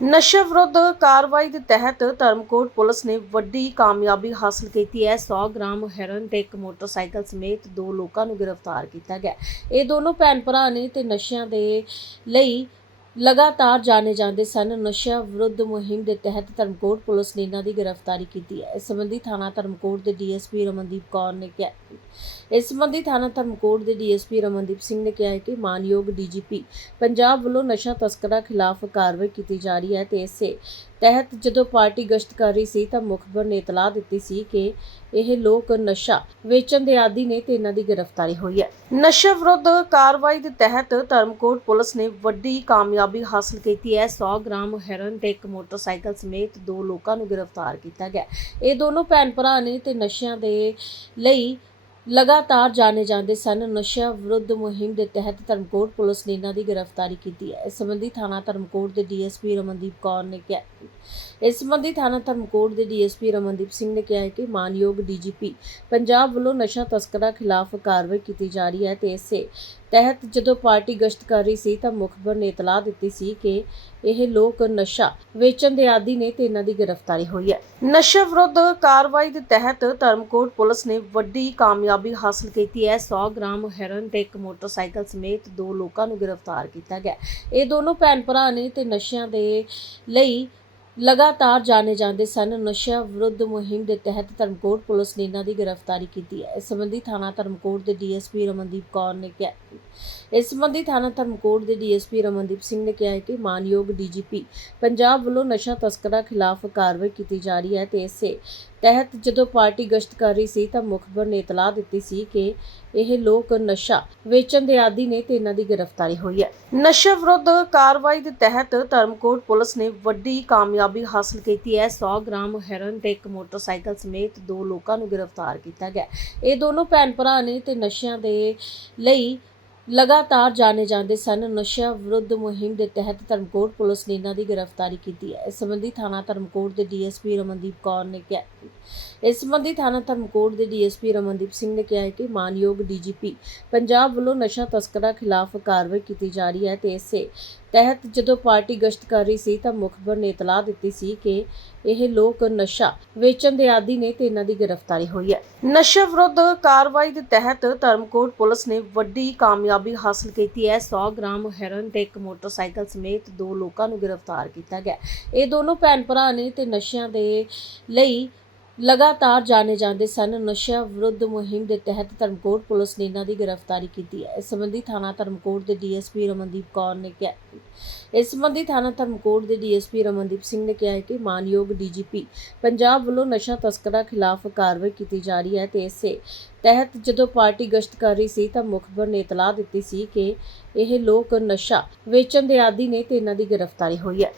ਨਸ਼ਾ ਵਿਰੁੱਧ ਕਾਰਵਾਈ ਦੇ ਤਹਿਤ ਧਰਮਕੋਟ ਪੁਲਿਸ ਨੇ ਵੱਡੀ ਕਾਮਯਾਬੀ ਹਾਸਲ ਕੀਤੀ ਹੈ। 100 ਗ੍ਰਾਮ ਹੈਰਨ ਤੇ ਇੱਕ ਮੋਟਰਸਾਈਕਲ ਸਮੇਤ ਦੋ ਲੋਕਾਂ ਨੂੰ ਗ੍ਰਿਫਤਾਰ ਕੀਤਾ ਗਿਆ। ਇਹ ਦੋਨੋਂ ਭੈਣ ਭਰਾ ਨੇ ਤੇ ਨਸ਼ਿਆਂ ਦੇ ਲਈ ਲਗਾਤਾਰ ਜਾਣੇ ਜਾਂਦੇ ਸਨ ਨਸ਼ਾ ਵਿਰੁੱਧ ਮੁਹਿੰਮ ਦੇ ਤਹਿਤ ਧਰਮਕੋਟ ਪੁਲਿਸ ਨੇ ਇਹਨਾਂ ਦੀ ਗ੍ਰਿਫਤਾਰੀ ਕੀਤੀ ਹੈ। ਇਸ ਸੰਬੰਧੀ ਥਾਣਾ ਧਰਮਕੋਟ ਦੇ ਡੀਐਸਪੀ ਰਮਨਦੀਪ ਕੌਰ ਨੇ ਕਿਹਾ, ਇਸ ਸੰਬੰਧੀ ਥਾਣਾ ਧਰਮਕੋਟ ਦੇ ਡੀਐਸਪੀ ਰਮਨਦੀਪ ਸਿੰਘ ਨੇ ਕਿਹਾ ਹੈ ਕਿ ਮਾਨਯੋਗ ਡੀਜੀਪੀ ਪੰਜਾਬ ਵੱਲੋਂ ਨਸ਼ਾ ਤਸਕਰਾਂ ਖਿਲਾਫ ਕਾਰਵਾਈ ਕੀਤੀ ਜਾ ਰਹੀ ਹੈ ਤੇ ਇਸੇ ਤਹਿਤ ਜਦੋਂ ਪਾਰਟੀ ਗਸ਼ਤ ਕਰ ਰਹੀ ਸੀ ਤਾਂ ਮੁਖਬਰ ਨੇ ਇਤਲਾਹ ਦਿੱਤੀ ਸੀ ਕਿ ਇਹ ਲੋਕ ਨਸ਼ਾ ਵੇਚਣ ਦੇ ਆਦੀ ਨੇ ਤੇ ਇਹਨਾਂ ਦੀ ਗ੍ਰਿਫਤਾਰੀ ਹੋਈ ਹੈ। ਨਸ਼ਾ ਵਿਰੁੱਧ ਕਾਰਵਾਈ ਦੇ ਤਹਿਤ ਧਰਮਕੋਟ ਪੁਲਿਸ ਨੇ ਵੱਡੀ ਕਾਮਯਾਬੀ ਹਾਸਲ ਕੀਤੀ ਹੈ। 100 ਗ੍ਰਾਮ ਹੈਰਨ ਤੇ ਇੱਕ ਮੋਟਰਸਾਈਕਲ ਸਮੇਤ ਦੋ ਲੋਕਾਂ ਨੂੰ ਗ੍ਰਿਫਤਾਰ ਕੀਤਾ ਗਿਆ। ਇਹ ਦੋਨੋਂ ਭੈਣ ਭਰਾ ਨੇ ਤੇ ਨਸ਼ਿਆਂ ਦੇ ਲਈ ਲਗਾਤਾਰ ਜਾਣੇ ਜਾਂਦੇ ਸਨ। ਨਸ਼ਾ ਵਿਰੁੱਧ ਮੁਹਿੰਮ ਦੇ ਤਹਿਤ ਧਰਮਕੋਟ ਪੁਲਿਸ ਨੇ ਇਹਨਾਂ ਦੀ ਗ੍ਰਿਫਤਾਰੀ ਕੀਤੀ ਹੈ। ਇਸ ਸੰਬੰਧੀ ਥਾਣਾ ਧਰਮਕੋਟ ਦੇ ਡੀਐਸਪੀ ਰਮਨਦੀਪ ਕੌਰ ਨੇ ਕਿਹਾ ਇਸ ਸੰਬੰਧੀ ਥਾਣਾ ਧਰਮਕੋਟ ਦੇ ਡੀਐਸਪੀ ਰਮਨਦੀਪ ਸਿੰਘ ਨੇ ਕਿਹਾ ਹੈ ਕਿ ਮਾਨਯੋਗ ਡੀਜੀਪੀ ਪੰਜਾਬ ਵੱਲੋਂ ਨਸ਼ਾ ਤਸਕਰਾਂ ਖਿਲਾਫ ਕਾਰਵਾਈ ਕੀਤੀ ਜਾ ਰਹੀ ਹੈ ਤੇ ਇਸੇ ਤਹਿਤ ਜਦੋਂ ਪਾਰਟੀ ਗਸ਼ਤ ਕਰ ਰਹੀ ਸੀ ਤਾਂ ਮੁਖਬਰ ਨੇ ਇਤਲਾਹ ਦਿੱਤੀ ਸੀ ਕਿ ਇਹ ਲੋਕ ਨਸ਼ਾ ਵੇਚਣ ਦੇ ਆਦੀ ਨੇ ਤੇ ਇਹਨਾਂ ਦੀ ਗ੍ਰਿਫਤਾਰੀ ਹੋਈ ਹੈ। ਨਸ਼ਾ ਵਿਰੁੱਧ ਕਾਰਵਾਈ ਦੇ ਤਹਿਤ ਧਰਮਕੋਟ ਪੁਲਿਸ ਨੇ ਵੱਡੀ ਕਾਮਯਾਬੀ ਹਾਸਲ ਕੀਤੀ ਹੈ। 100 ਗ੍ਰਾਮ ਹੈਰਨ ਤੇ ਇੱਕ ਮੋਟਰਸਾਈਕਲ ਸਮੇਤ ਦੋ ਲੋਕਾਂ ਨੂੰ ਗ੍ਰਿਫਤਾਰ ਕੀਤਾ ਗਿਆ। ਇਹ ਦੋਨੋਂ ਭੈਣ ਭਰਾ ਨੇ ਤੇ ਨਸ਼ਿਆਂ ਦੇ ਲਈ ਲਗਾਤਾਰ ਜਾਣੇ ਜਾਂਦੇ ਸਨ। ਨਸ਼ਾ ਵਿਰੁੱਧ ਮੁਹਿੰਮ ਦੇ ਤਹਿਤ ਧਰਮਕੋਟ ਪੁਲਿਸ ਨੇ ਇਹਨਾਂ ਦੀ ਗ੍ਰਿਫਤਾਰੀ ਕੀਤੀ ਹੈ। ਇਸ ਸੰਬੰਧੀ ਥਾਣਾ ਧਰਮਕੋਟ ਦੇ ਡੀਐਸਪੀ ਰਮਨਦੀਪ ਕੌਰ ਨੇ ਕਿਹਾ ਇਸ ਸੰਬੰਧੀ ਥਾਣਾ ਧਰਮਕੋਟ ਦੇ ਡੀਐਸਪੀ ਰਮਨਦੀਪ ਸਿੰਘ ਨੇ ਕਿਹਾ ਹੈ ਕਿ ਮਾਨਯੋਗ ਡੀਜੀਪੀ ਪੰਜਾਬ ਵੱਲੋਂ ਨਸ਼ਾ ਤਸਕਰਾਂ ਖਿਲਾਫ ਕਾਰਵਾਈ ਕੀਤੀ ਜਾ ਰਹੀ ਹੈ ਤੇ ਇਸੇ ਤਹਿਤ ਜਦੋਂ ਪਾਰਟੀ ਗਸ਼ਤ ਕਰ ਰਹੀ ਸੀ ਤਾਂ ਮੁਖਬਰ ਨੇ ਇਤਲਾਹ ਦਿੱਤੀ ਸੀ ਕਿ ਇਹ ਲੋਕ ਨਸ਼ਾ ਵੇਚਣ ਦੇ ਆਦੀ ਨੇ ਤੇ ਇਹਨਾਂ ਦੀ ਗ੍ਰਿਫਤਾਰੀ ਹੋਈ ਹੈ। ਨਸ਼ਾ ਵਿਰੁੱਧ ਕਾਰਵਾਈ ਦੇ ਤਹਿਤ ਧਰਮਕੋਟ ਪੁਲਿਸ ਨੇ ਵੱਡੀ ਕਾਮਯਾਬੀ ਹਾਸਲ ਕੀਤੀ ਹੈ। 100 ਗ੍ਰਾਮ ਹੈਰਨ ਤੇ ਇੱਕ ਮੋਟਰਸਾਈਕਲ ਸਮੇਤ ਦੋ ਲੋਕਾਂ ਨੂੰ ਗ੍ਰਿਫਤਾਰ ਕੀਤਾ ਗਿਆ। ਇਹ ਦੋਨੋਂ ਭੈਣ ਭਰਾ ਨੇ ਤੇ ਨਸ਼ਿਆਂ ਦੇ ਲਈ ਲਗਾਤਾਰ ਜਾਣੇ ਜਾਂਦੇ ਸਨ। ਨਸ਼ਾ ਵਿਰੁੱਧ ਮੁਹਿੰਮ ਦੇ ਤਹਿਤ ਧਰਮਕੋਟ ਪੁਲਿਸ ਨੇ ਇਹਨਾਂ ਦੀ ਗ੍ਰਿਫਤਾਰੀ ਕੀਤੀ ਹੈ। ਇਸ ਸੰਬੰਧੀ ਥਾਣਾ ਧਰਮਕੋਟ ਦੇ ਡੀਐਸਪੀ ਰਮਨਦੀਪ ਕੌਰ ਨੇ ਕਿਹਾ ਇਸ ਸੰਬੰਧੀ ਥਾਣਾ ਧਰਮਕੋਟ ਦੇ ਡੀਐਸਪੀ ਰਮਨਦੀਪ ਸਿੰਘ ਨੇ ਕਿਹਾ ਹੈ ਕਿ ਮਾਨਯੋਗ ਡੀਜੀਪੀ ਪੰਜਾਬ ਵੱਲੋਂ ਨਸ਼ਾ ਤਸਕਰਾਂ ਖਿਲਾਫ ਕਾਰਵਾਈ ਕੀਤੀ ਜਾ ਰਹੀ ਹੈ ਤੇ ਇਸੇ ਤਹਿਤ ਜਦੋਂ ਪਾਰਟੀ ਗਸ਼ਤ ਕਰ ਰਹੀ ਸੀ ਤਾਂ ਮੁਖਬਰ ਨੇ ਇਤਲਾਹ ਦਿੱਤੀ ਸੀ ਕਿ ਇਹ ਲੋਕ ਨਸ਼ਾ ਵੇਚਣ ਦੇ ਆਦੀ ਨੇ ਤੇ ਇਹਨਾਂ ਦੀ ਗ੍ਰਿਫਤਾਰੀ ਹੋਈ ਹੈ। ਨਸ਼ਾ ਵਿਰੁੱਧ ਕਾਰਵਾਈ ਦੇ ਤਹਿਤ ਧਰਮਕੋਟ ਪੁਲਿਸ ਨੇ ਵੱਡੀ ਕਾਮਯਾਬੀ ਹਾਸਲ ਕੀਤੀ ਹੈ। 100 ਗ੍ਰਾਮ ਹੈਰਨ ਤੇ ਇੱਕ ਮੋਟਰਸਾਈਕਲ ਸਮੇਤ ਦੋ ਲੋਕਾਂ ਨੂੰ ਗ੍ਰਿਫਤਾਰ ਕੀਤਾ ਗਿਆ। ਇਹ ਦੋਨੋਂ ਭੈਣ ਭਰਾ ਨੇ ਤੇ ਨਸ਼ਿਆਂ ਦੇ ਲਈ ਲਗਾਤਾਰ ਜਾਣੇ ਜਾਂਦੇ ਸਨ। ਨਸ਼ਾ ਵਿਰੁੱਧ ਮੁਹਿੰਮ ਦੇ ਤਹਿਤ ਧਰਮਕੋਟ ਪੁਲਿਸ ਨੇ ਇਹਨਾਂ ਦੀ ਗ੍ਰਿਫਤਾਰੀ ਕੀਤੀ ਹੈ। ਇਸ ਸੰਬੰਧੀ ਥਾਣਾ ਧਰਮਕੋਟ ਦੇ ਡੀਐਸਪੀ ਰਮਨਦੀਪ ਕੌਰ ਨੇ ਕਿਹਾ ਇਸ ਸੰਬੰਧੀ ਥਾਣਾ ਧਰਮਕੋਟ ਦੇ ਡੀਐਸਪੀ ਰਮਨਦੀਪ ਸਿੰਘ ਨੇ ਕਿਹਾ ਹੈ ਕਿ ਮਾਨਯੋਗ ਡੀਜੀਪੀ ਪੰਜਾਬ ਵੱਲੋਂ ਨਸ਼ਾ ਤਸਕਰਾਂ ਖਿਲਾਫ ਕਾਰਵਾਈ ਕੀਤੀ ਜਾ ਰਹੀ ਹੈ ਤੇ ਇਸੇ ਤਹਿਤ ਜਦੋਂ ਪਾਰਟੀ ਗਸ਼ਤ ਕਰ ਰਹੀ ਸੀ ਤਾਂ ਮੁਖਬਰ ਨੇ ਇਤਲਾਹ ਦਿੱਤੀ ਸੀ ਕਿ ਇਹ ਲੋਕ ਨਸ਼ਾ ਵੇਚਣ ਦੇ ਆਦੀ ਨੇ ਤੇ ਇਹਨਾਂ ਦੀ ਗ੍ਰਿਫਤਾਰੀ ਹੋਈ ਹੈ।